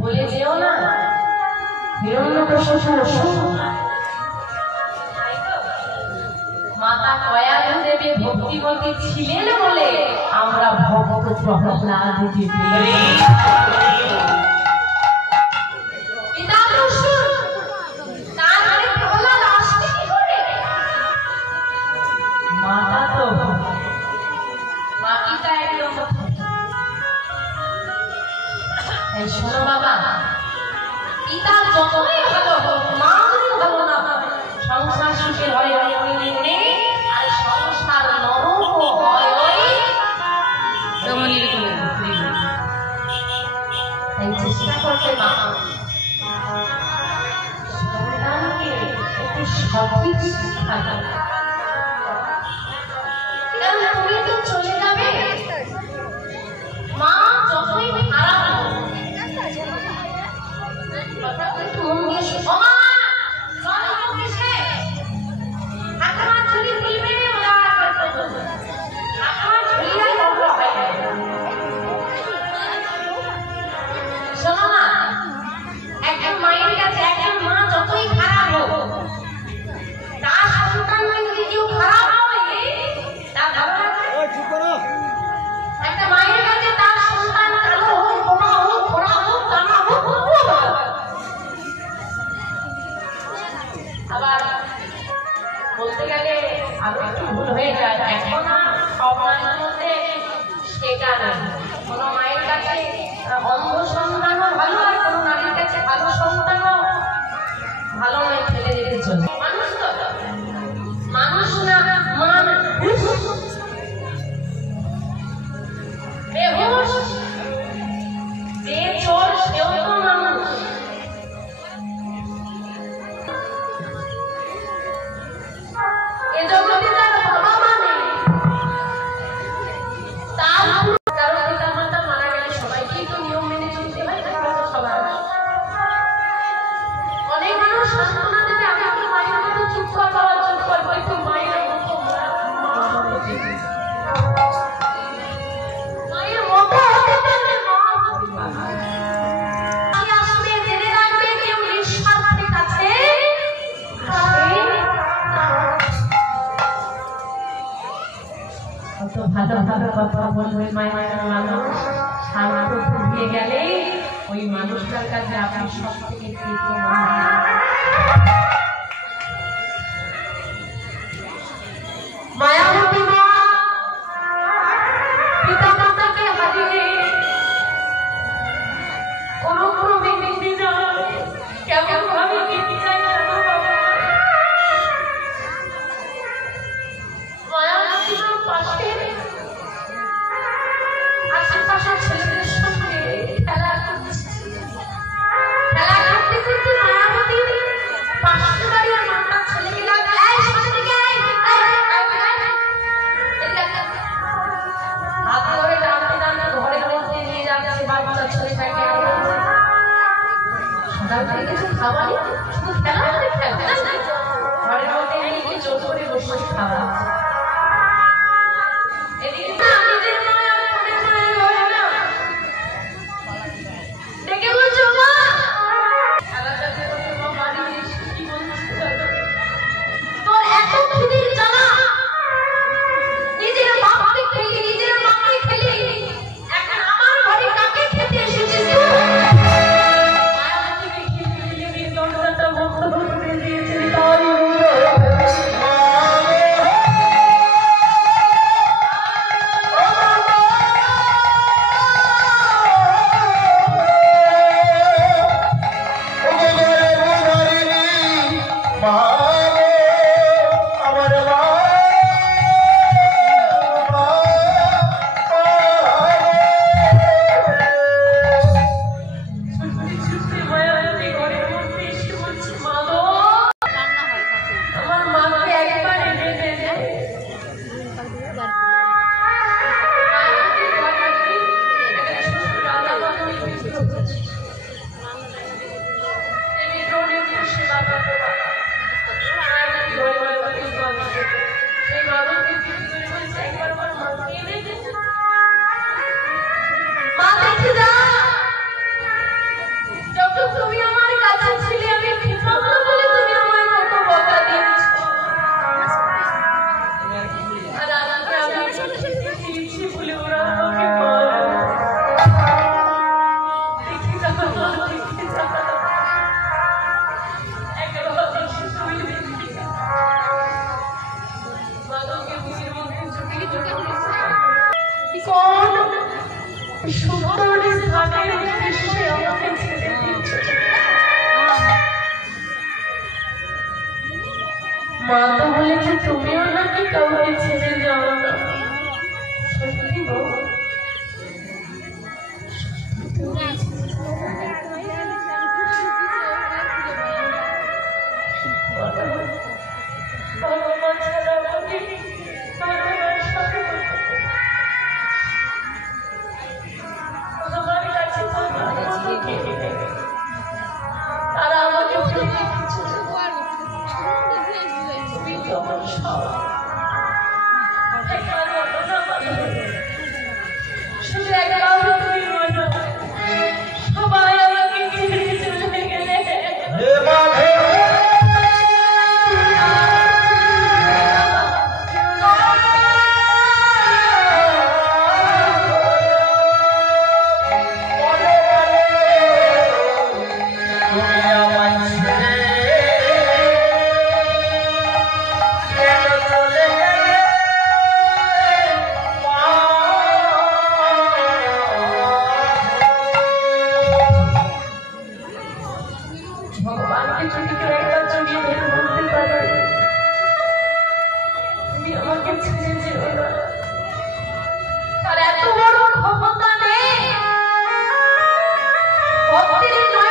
বলে যেও না হিরণ্যকশিপু মাতা কয়াধু দেবী ভক্তিমতী ছিলেন বলে আমরা ভক্ত প্রহ্লাদকে পেলাম। মাতা তো মাটিটা একদম শোনো বাবা, পিতা যতই ভালো হোক, মা যদি ভালো না সংসার সুখের হয় আর সংসার নরক হয় চেষ্টা করতে মা সন্তানকে একটু সঠিক শিক্ষা দাও। তুমি তো চলে যাবে, মা যতই খারাপ হোক বলতে গেলে আরো একটু ভুল হয়ে যায়। এখন সব মায়ের মধ্যে সেটা নেই। কোনো মায়ের কাছে অন্ধ সন্তানও ভালো, আর কোনো নারীর কাছে ভালো সন্তানও ভালো নয়, ফেলে দিতে চলে। মানুষ তো মানুষ না, মানুষ বেহুশ, যে চোর সেও তো মানুষ। ভালো ভালো কথা বলবে মায়ের মানুষ, শান্ত ফুরিয়ে গেলে ওই মানুষটার কাছে আপনি সব থেকে মায়াবতী মা পিতা মাতাকে হারিয়ে কোন ক্রমে নিতে যায়, কেমন ভাবে নিতে যায় মায়াবতী মা পাশে আশেপাশের ছেলেদের সঙ্গে খেলা করতে করতে মায়াবতী পাশের বাড়ির মাতার ছেলেকে হাতে ধরে টানতে টানতে ঘরের মধ্যে নিয়ে যাচ্ছে বাচ্চা ছেলেটাকে। সদাগরে কিছু খাওয়াই, শুধু খেলা করে খেলা, ঘরের মধ্যে নিয়ে জোর করে বসে খাওয়া। এদিকে সুন্দর স্থানের উদ্দেশ্যে আমাকে ছেড়ে দিচ্ছ। মা তো বলেছে তুমিও নাকি কাউকে ছেড়ে যাও না। সত্যি গো? ভগবান ছাড়া আমাকে ভগবান সবে আমার কাছে তারা আমাকে শুধু একবার তুমি বলো সবাই আমাকে ছেড়ে চলে গেলে ভগবানকে যদি কেউ একবার জড়িয়ে ধরে বলতে পারে তুমি আমাকে ছেড়ে যেও না, তার এত বড় ক্ষমতা নেই। ভক্তির নয়